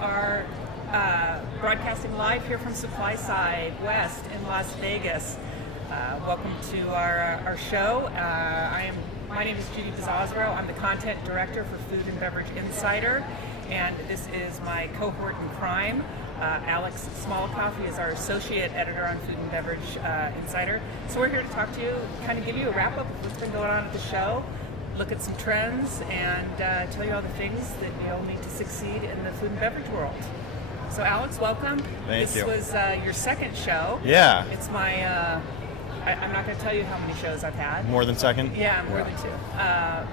are broadcasting live here from SupplySide West in Las Vegas. Welcome to our show. My name is Judie Bizzozero. I'm the content director for Food and Beverage Insider, and this is my cohort in crime, Alex Smolokoff. He is our associate editor on Food and Beverage Insider. So we're here to talk to you, kind of give you a wrap up of what's been going on at the show, look at some trends, and tell you all the things that we all need to succeed in the food and beverage world. So Alex, welcome. Thank you. This was your second show. Yeah. It's my, I'm not going to tell you how many shows I've had. More than second? Yeah, more than two.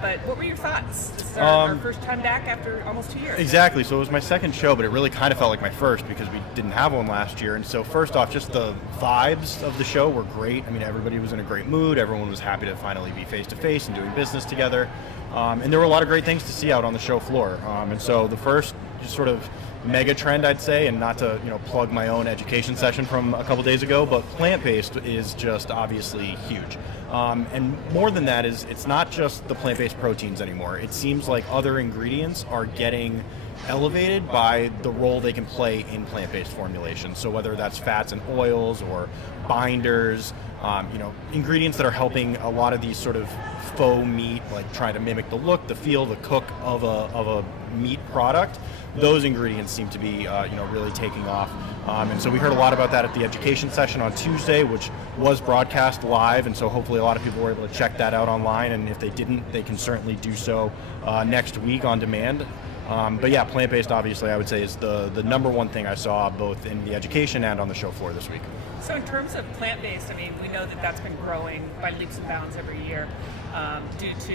But what were your thoughts? This is our first time back after almost 2 years. Exactly. So it was my second show, but it really kind of felt like my first because we didn't have one last year. And so first off, just the vibes of the show were great. I mean, everybody was in a great mood. Everyone was happy to finally be face-to-face and doing business together. And there were a lot of great things to see out on the show floor. And so the first just sort of mega trend, I'd say, and not to plug my own education session from a couple days ago, but plant-based is just obviously huge. And more than that is it's not just the plant-based proteins anymore. It seems like other ingredients are getting elevated by the role they can play in plant-based formulation. So whether that's fats and oils or binders, ingredients that are helping a lot of these sort of faux meat, like trying to mimic the look, the feel, the cook of a meat product. Those ingredients seem to be, really taking off. And so we heard a lot about that at the education session on Tuesday, which was broadcast live. And so hopefully a lot of people were able to check that out online. And if they didn't, they can certainly do so next week on demand. But yeah, plant-based, obviously, I would say is the number one thing I saw both in the education and on the show floor this week. So in terms of plant-based, I mean, we know that that's been growing by leaps and bounds every year due to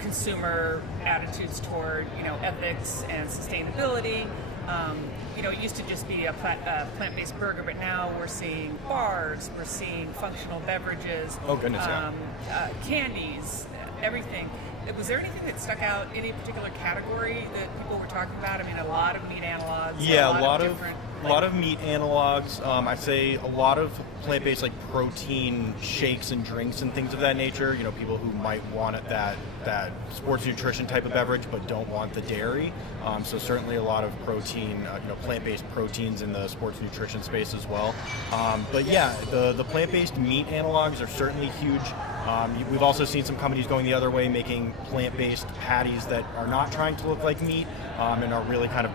consumer attitudes toward, ethics and sustainability. It used to just be a plant-based burger, but now we're seeing bars, we're seeing functional beverages. Oh, goodness, candies, everything. Was there anything that stuck out, any particular category that people were talking about? I mean, a lot of meat analogs. Yeah, a lot of meat analogs. I'd say a lot of plant-based like protein shakes and drinks and things of that nature. People who might want that sports nutrition type of beverage but don't want the dairy. So certainly a lot of protein, plant-based proteins in the sports nutrition space as well. But yeah, the plant-based meat analogs are certainly huge. We've also seen some companies going the other way, making plant-based patties that are not trying to look like meat and are really kind of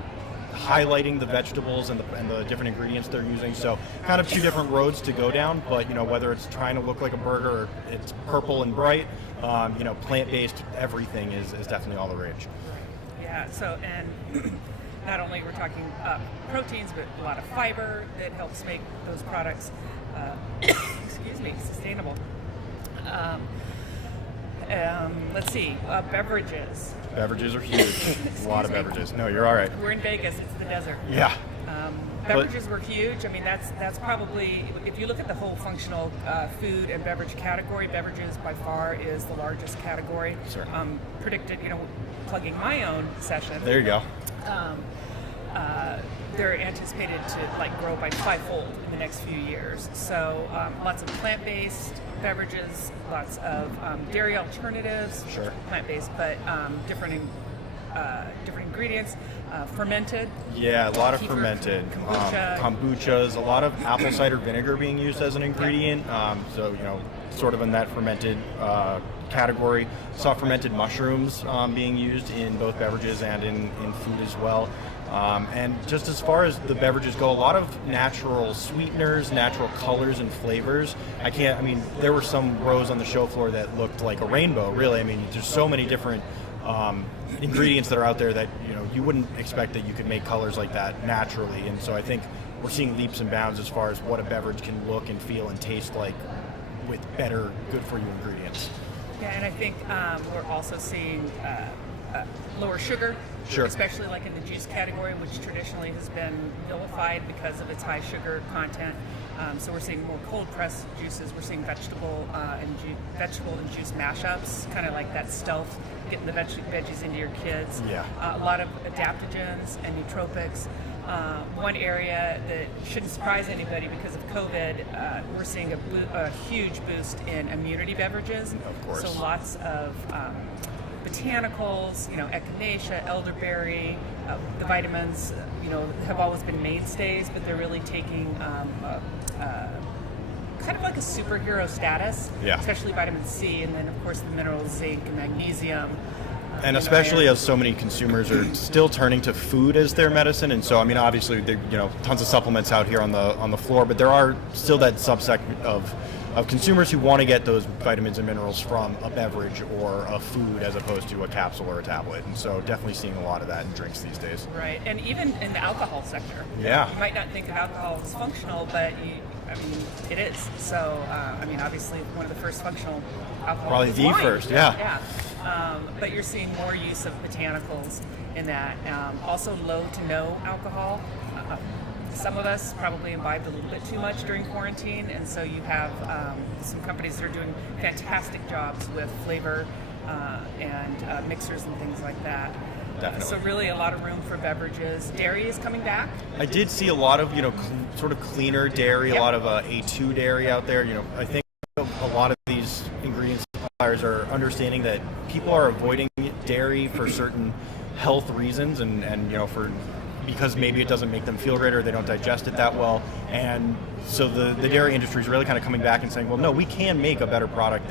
highlighting the vegetables and the different ingredients they're using. So kind of two different roads to go down, but whether it's trying to look like a burger or it's purple and bright, plant-based everything is definitely all the rage. Yeah, so and not only we're talking proteins, but a lot of fiber that helps make those products sustainable. Let's see, beverages. Beverages are huge. A lot of beverages. No, you're all right. We're in Vegas. It's the desert. Yeah. Beverages were huge. I mean, that's probably, if you look at the whole functional food and beverage category, beverages by far is the largest category. Sure. Predicted, plugging my own session. There you go. They're anticipated to grow by fivefold in the next few years. So lots of plant-based beverages, lots of dairy alternatives, sure, plant-based, but different ingredients, fermented. Yeah, a lot of kefir, fermented kombuchas, a lot of apple cider vinegar being used as an ingredient. So sort of in that fermented category. Saw fermented mushrooms being used in both beverages and in food as well. And just as far as the beverages go, a lot of natural sweeteners, natural colors and flavors. There were some rows on the show floor that looked like a rainbow, really. I mean, there's so many different ingredients that are out there that, you wouldn't expect that you could make colors like that naturally. And so I think we're seeing leaps and bounds as far as what a beverage can look and feel and taste like with better, good-for-you ingredients. Yeah, and I think we're also seeing lower sugar, sure, especially like in the juice category, which traditionally has been vilified because of its high sugar content. So we're seeing more cold pressed juices. We're seeing vegetable and juice mashups, kind of like that stealth, getting the veggies into your kids. Yeah. A lot of adaptogens and nootropics. One area that shouldn't surprise anybody because of COVID, we're seeing a huge boost in immunity beverages. Of course. So lots of botanicals, echinacea, elderberry, the vitamins, have always been mainstays, but they're really taking kind of like a superhero status, especially vitamin C, and then of course the minerals, zinc and magnesium. And especially as so many consumers are still turning to food as their medicine, and so I mean, obviously, there tons of supplements out here on the floor, but there are still that subsect of consumers who want to get those vitamins and minerals from a beverage or a food as opposed to a capsule or a tablet, and so definitely seeing a lot of that in drinks these days. Right, and even in the alcohol sector. Yeah. You might not think of alcohol as functional, but it is. So, obviously, one of the first functional alcohols. Probably the wine. first, yeah. Yeah. But you're seeing more use of botanicals in that. Also, low to no alcohol. Some of us probably imbibed a little bit too much during quarantine, and so you have some companies that are doing fantastic jobs with flavor and mixers and things like that. Definitely. So really a lot of room for beverages. Dairy is coming back. I did see a lot of sort of cleaner dairy, a lot of A2 dairy out there. I think a lot of these ingredient suppliers are understanding that people are avoiding dairy for certain health reasons, and because maybe it doesn't make them feel great or they don't digest it that well. And so the dairy industry is really kind of coming back and saying, well, no, we can make a better product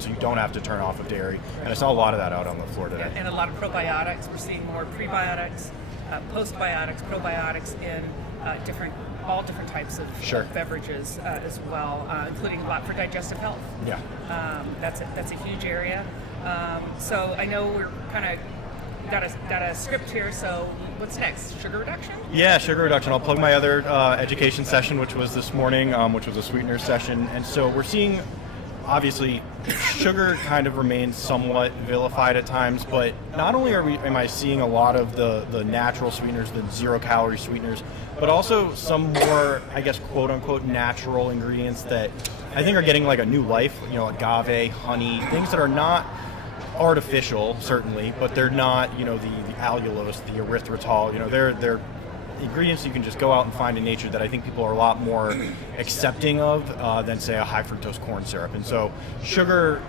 so you don't have to turn off of dairy. And I saw a lot of that out on the floor today. And a lot of probiotics. We're seeing more prebiotics, postbiotics, probiotics in all different types of beverages as well, including a lot for digestive health. Yeah. That's a huge area. So I know we're kind of got a script here, so what's next? Sugar reduction? Yeah, sugar reduction. I'll plug my other education session, which was this morning, which was a sweetener session. And so we're seeing, obviously, sugar kind of remains somewhat vilified at times, but not only am I seeing a lot of the natural sweeteners, the zero-calorie sweeteners, but also some more, I guess, quote-unquote natural ingredients that I think are getting like a new life, agave, honey, things that are not artificial, certainly, but they're not, the allulose, the erythritol, they're ingredients you can just go out and find in nature that I think people are a lot more accepting of than, say, a high fructose corn syrup. And so sugar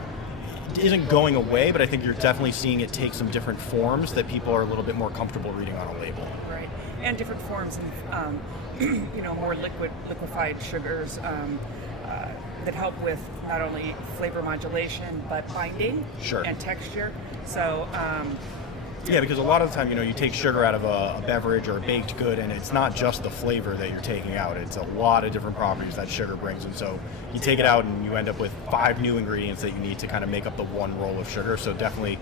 isn't going away, but I think you're definitely seeing it take some different forms that people are a little bit more comfortable reading on a label. Right, and different forms of, more liquefied sugars that help with not only flavor modulation, but binding and texture. So, yeah, because a lot of the time, you take sugar out of a beverage or a baked good, and it's not just the flavor that you're taking out. It's a lot of different properties that sugar brings. And so you take it out and you end up with 5 new ingredients that you need to kind of make up the one roll of sugar. So definitely,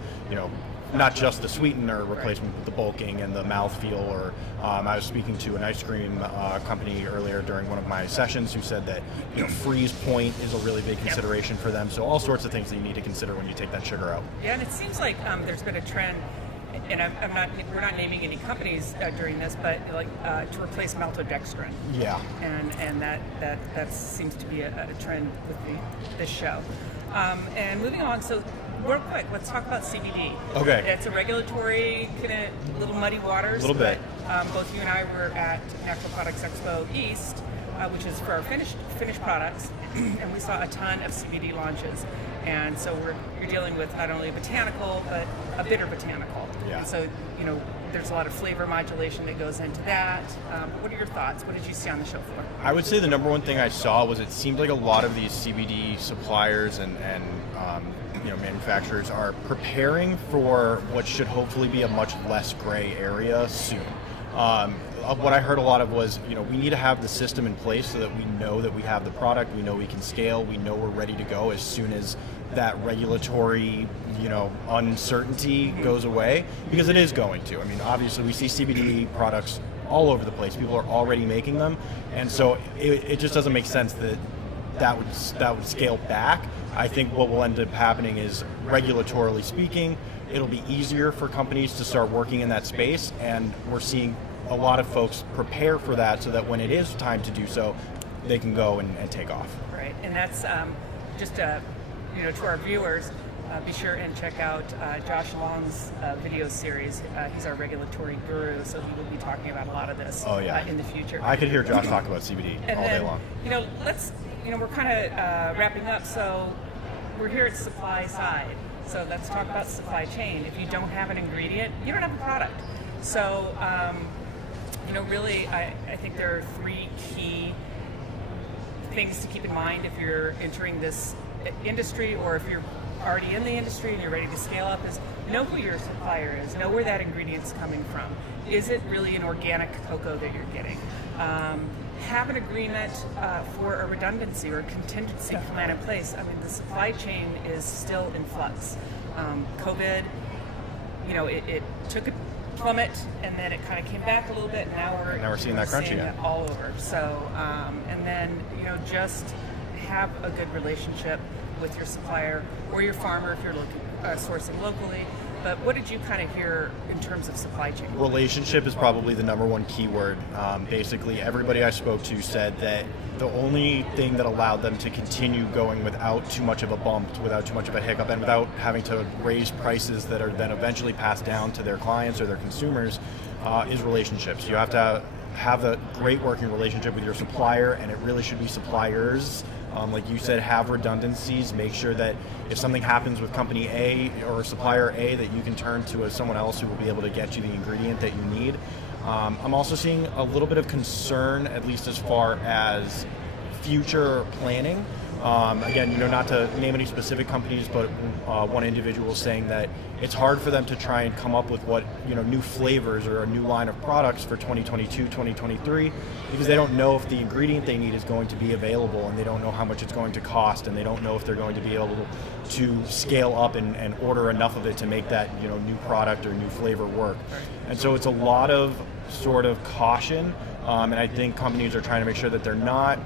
not just the sweetener replacement, but the bulking and the mouthfeel. Or I was speaking to an ice cream company earlier during one of my sessions who said that freeze point is a really big consideration for them. So all sorts of things that you need to consider when you take that sugar out. Yeah, and it seems like there's been a trend, and we're not naming any companies during this, but to replace maltodextrin. Yeah. And that seems to be a trend with this show. And moving on, so real quick, let's talk about CBD. Okay. It's a regulatory kind of little muddy waters. A little bit. Both you and I were at Natural Products Expo East, which is for our finished products, and we saw a ton of CBD launches. And so you're dealing with not only a botanical, but a bitter botanical. Yeah. And so, there's a lot of flavor modulation that goes into that. What are your thoughts? What did you see on the show floor? I would say the number one thing I saw was it seemed like a lot of these CBD suppliers and manufacturers are preparing for what should hopefully be a much less gray area soon. What I heard a lot of was, we need to have the system in place so that we know that we have the product, we know we can scale, we know we're ready to go as soon as that regulatory, uncertainty goes away, because it is going to. I mean, obviously we see CBD products all over the place. People are already making them, and so it just doesn't make sense that would scale back. I think what will end up happening is, regulatorily speaking, it'll be easier for companies to start working in that space, and we're seeing a lot of folks prepare for that so that when it is time to do so, they can go and take off. Right, and that's just to our viewers, be sure and check out Josh Long's video series. He's our regulatory guru, so he will be talking about a lot of this in the future. I could hear Josh talk about CBD all day long. We're kind of wrapping up, so we're here at SupplySide. So let's talk about supply chain. If you don't have an ingredient, you don't have a product. So, really, I think there are three key things to keep in mind if you're entering this industry, or if you're already in the industry and you're ready to scale up, is know who your supplier is, know where that ingredient's coming from. Is it really an organic cocoa that you're getting? Have an agreement for a redundancy or contingency plan in place. I mean, the supply chain is still in flux. COVID, it took a plummet, and then it kind of came back a little bit, and now we're seeing that crunch again all over. So, and then just have a good relationship with your supplier or your farmer if you're sourcing locally. But what did you kind of hear in terms of supply chain? Relationship is probably the number one keyword. Basically, everybody I spoke to said that the only thing that allowed them to continue going without too much of a bump, without too much of a hiccup, and without having to raise prices that are then eventually passed down to their clients or their consumers is relationships. You have to have a great working relationship with your supplier, and it really should be suppliers. Like you said, have redundancies. Make sure that if something happens with company A or supplier A, that you can turn to someone else who will be able to get you the ingredient that you need. I'm also seeing a little bit of concern, at least as far as future planning. Again, not to name any specific companies, but one individual saying that it's hard for them to try and come up with what new flavors or a new line of products for 2022, 2023, because they don't know if the ingredient they need is going to be available, and they don't know how much it's going to cost, and they don't know if they're going to be able to scale up and order enough of it to make that new product or new flavor work. And so it's a lot of sort of caution, and I think companies are trying to make sure that they're not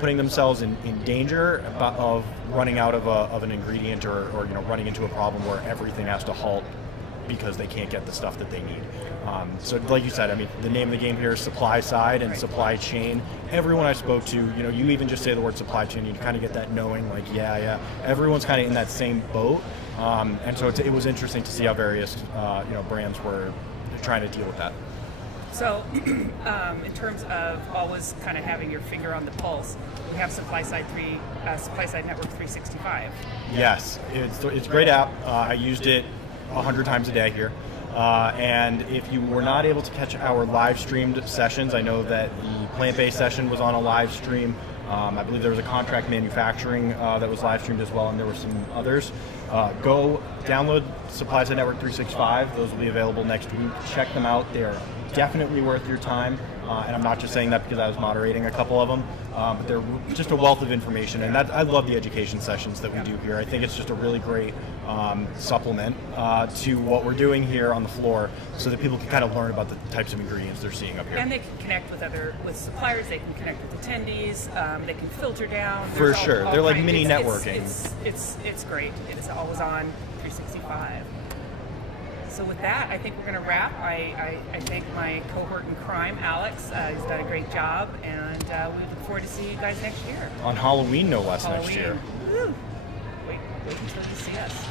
putting themselves in danger of running out of an ingredient or running into a problem where everything has to halt because they can't get the stuff that they need. So like you said, I mean, the name of the game here is supply side and supply chain. Everyone I spoke to, you even just say the word supply chain, you kind of get that knowing, like, yeah, everyone's kind of in that same boat. And so it was interesting to see how various brands were trying to deal with that. So, in terms of always kind of having your finger on the pulse, we have SupplySide Network 365. Yes, it's a great app. I used it 100 times a day here. And if you were not able to catch our live streamed sessions, I know that the Plantbased session was on a live stream. I believe there was a contract manufacturing that was live streamed as well, and there were some others. Go download SupplySide Network 365. Those will be available next week. Check them out. They are definitely worth your time. And I'm not just saying that because I was moderating a couple of them, but they're just a wealth of information. And I love the education sessions that we do here. I think it's just a really great supplement to what we're doing here on the floor, so that people can kind of learn about the types of ingredients they're seeing up here. And they can connect with suppliers. They can connect with attendees. They can filter down. For sure, they're like mini networking. It's great. It is always on 365. So with that, I think we're going to wrap. I thank my cohort in crime, Alex. He's done a great job, and we look forward to see you guys next year. On Halloween, no less, next year. Woo. Wait until you see us.